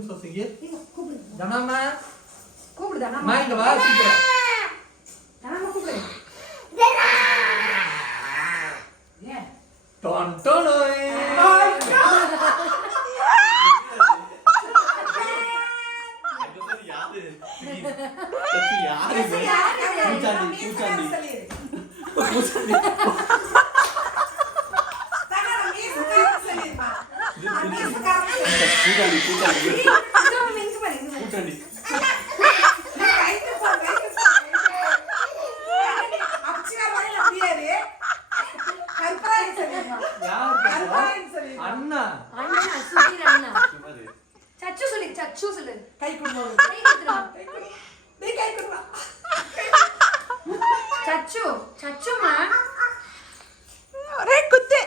நிமிஷம் செய்ய. தனாமா கூப்பிடு தனாமா. அம்மா இங்க வா சீக்கிரம். தனாமா கூப்பிடு. ஏன் டான் டானோய். அண்ணா அண்ணா சுதீர் அண்ணா. சச்சு சொல்லு சச்சு சொல்லு. கை குடுமா கை குடுறா. நீ கை குடுமா சச்சு சச்சுமா. ஒரே குத்து.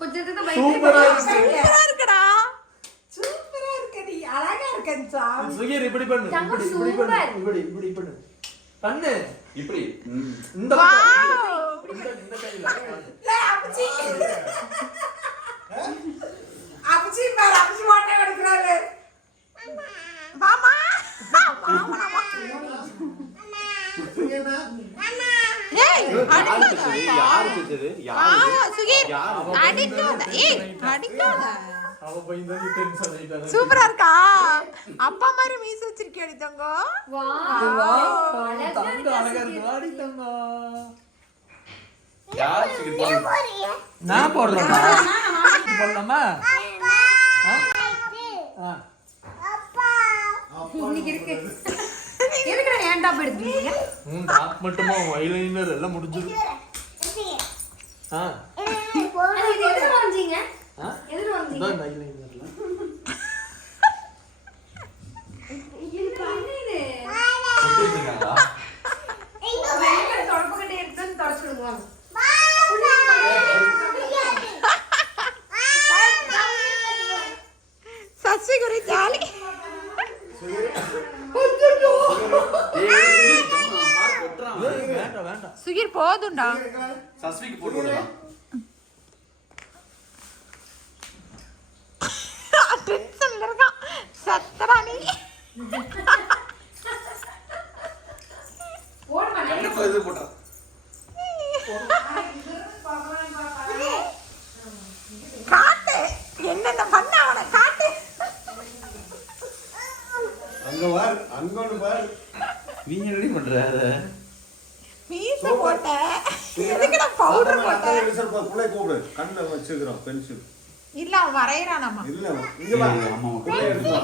கொஞ்சம் தான் சூப்பரா இருக்கு. சூப்பரா இருக்குடா. சூப்பரா இருக்க நீ அழகா இருக்க சாமி சுகீர் இப்படி பண்ணு. தங்கம் இப்படி பண்ணு. சூப்பர். இப்படி இப்படி பண்ணு. பண்ணு. இப்படி இந்த வாவ். இந்த கையில. லே அப்பச்சி அப்பச்சி பாரு அப்பச்சி வாட்டை எடுக்கறாரு மாமா மாமா ஏய் யாரு குத்துது சுகீர் அடிக்காத. ஏய் அடிக்காத. அவ பயந்து டென்ஷன் ஆயிட்டானே. சூப்பரா இருக்கா? அப்பா மாதிரி மீச வச்சிருக்கியடி தங்கம். வாவ். தங்க அழகா இருக்கு. வாடி தங்கம். யார் சிக்கிட்டு நான் போடுறேன்டா. போடலாமா? இன்னைக்கு இருக்கு. எதுக்குடா ஹேண்ட் எடுத்துட்டீங்க? டாப் மட்டுமா ஐலைனர் எல்லாம் முடிஞ்சது. இது எதுல வரைஞ்சீங்க? எதுல வரைஞ்சீங்க? இந்த ஐலைனர்ல. இது என்னது? குத்திருக்காங்களா? வேற தொடப்பக்கட்டை எடுத்து தொடச்சிடுவாங்க. சசி குரு ஜாலி. வேண்டாம் வேண்டாம். சுகீர் போதும்டா. சஸ்விக்கு போட்டு விடலாம். டென்ஷன்ல இருக்கான். சத்தடா நீ. போடு பண்ணு. கண்டிப்பா இது போட்டா காட்டு. என்னென்ன பண்ண அவனை காட்டு. அங்க பார் அங்க ஒண்ணு பார் நீ ரெடி பண்ற அத மீச போட்ட. எதுக்குடா பவுடர் போட்ட? ரிசல்ட் பார் புள்ளை கூப்பிடு கண்ணை வச்சிருக்கோம் பென்சில் இல்ல அவன் வரையறானாமா. இல்ல இங்க பார் ஆமா புள்ளை எடுத்து வா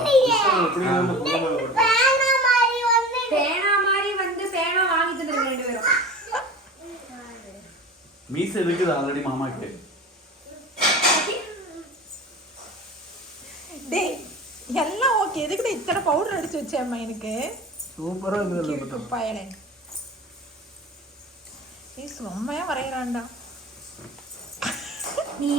இப்படி வந்து புள்ளை பேனா மாதிரி வந்து பேனா வாங்கி தந்துருங்க ரெண்டு பேரும். மீச இருக்குது ஆல்ரெடி மாமாக்கு. டேய் எல்லாம் ஓகே. எதுக்குடா இத்தனை பவுடர் அடிச்சு வச்சேம்மா எனக்கு? சூப்பரா இருக்குது. பயலே நீ சும்மையா வரையறான்டா. நீ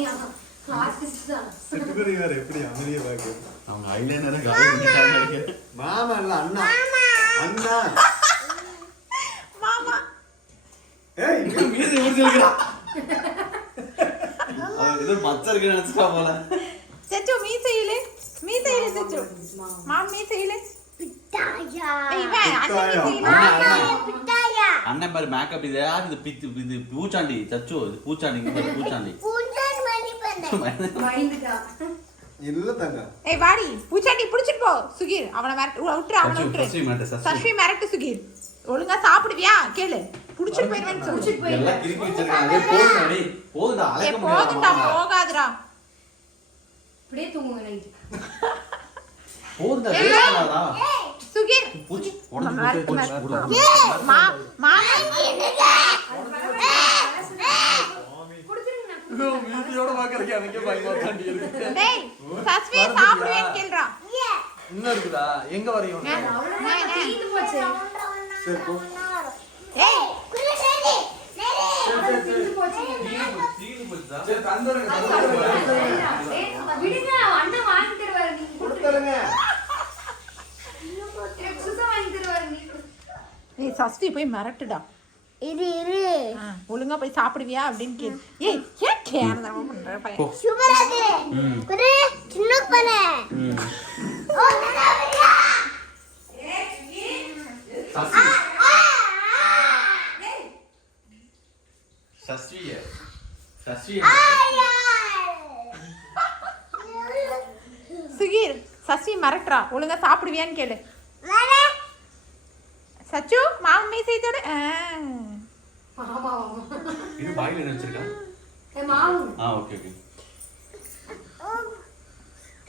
ஆர்டிஸ்ட் தான். செக்ரட்டரி வேற எப்படி அமைதியா பாக்கு அவங்க ஐலைனரை காலி பண்ணிட்டாங்க. மாமா இல்ல அண்ணா அண்ணா மாமா ஏய் மீச முடிச்சிருக்கா. அவன் ஏதோ மச்ச இருக்கு நினைச்சா போல. சச்சு மீசையிலே மீசையிலே சச்சு மாம் மீசையிலே பிட்டாயா. ஏய் வே அண்ணன் பிட்டாயா. அண்ணன் பாரு மேக்கப் இது யார் இது இது பூச்சாண்டி சச்சு இது பூச்சாண்டி பூச்சாண்டி. மைண்ட்டா. இல்ல தங்க ஏய் வாடி பூச்சாண்டி புடிச்சிட்டு போ சுகீர். அவனை விரட்டு அவனை விட்டுரு. சஸ்வி மிரட்டு சுகீர். ஒழுங்கா சாப்பிடுவியா கேளு. புடிச்சிட்டு போயிடுவேன்னு சொல்லு. எல்லாம் திருப்பி வச்சிருக்காங்க. போடுடா டேய் போடுடா ஏய் அலக்க போதும்டா முடியாது. போகாதடா. அப்படியே தூங்குங்க நைட். போடுடா வேஸ்டாடா. சுகீர் பூச்சி மாமா மீதியோட பாக்குறதுக்கு எனக்கு பயமா தாண்டி இருக்கு. டேய் சஸ்வி சாப்பிடுவேன்னு கேளுடா. இன்னும் இருக்குதா? எங்க வரையும்? அவ்வளவுதான் தீந்து போச்சு. சரி போ ஏய் தீந்து போச்சு. தீந்து போச்சுடா. சரி தந்துருங்க. விடுங்க அண்ணன் வாங்கி தருவாரு. நீங்க கொடுத்துருங்க புதுசா வாங்கி தருவாரு. நீ சஸ்வி போய் மிரட்டுடா. இரு இரு ஒழுங்கா போய் சாப்பிடுவியா அப்படின்னு கேளு. ஏய் ஏன் கேனதமா பண்ற பையன். சூப்பரா இருக்கு குரு சின்ன பண்ண இவனுக்கு. சஸ்விய சஸ்விய சுகீர் சசி மிரட்டுறா ஒழுங்கா சாப்பிடுவியான்னு கேளு சச்சு மாவு மீசைத்தோட இது வாயில என்ன வச்சிருக்கா? மாவு ஓகே ஓகே.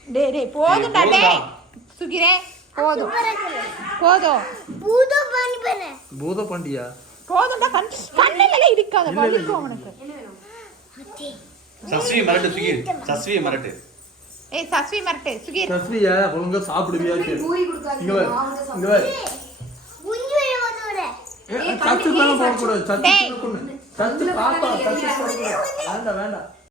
டேய் போதும்டா போதும்டா. டேய் சுகிரே போதும் போதும் பூத பண்டியா போதும்டா கண்ணில இடிக்காத வலிக்கும் உனக்கு. சஸ்விய மிரட்டு சுகீர். சஸ்விய மிரட்டு. ஏய் சஸ்வி மிரட்டு சுகீர். சஸ்வியா ஒழுங்கா சாப்பிடுவியா கேளு. பூரி கொடுக்காதீங்க இங்க வா மாவு இங்க வா. சத்து தான் போட கூடாது. சத்து பாப்பா சத்து போட கூடாது. வேண்டாம் வேண்டாம்.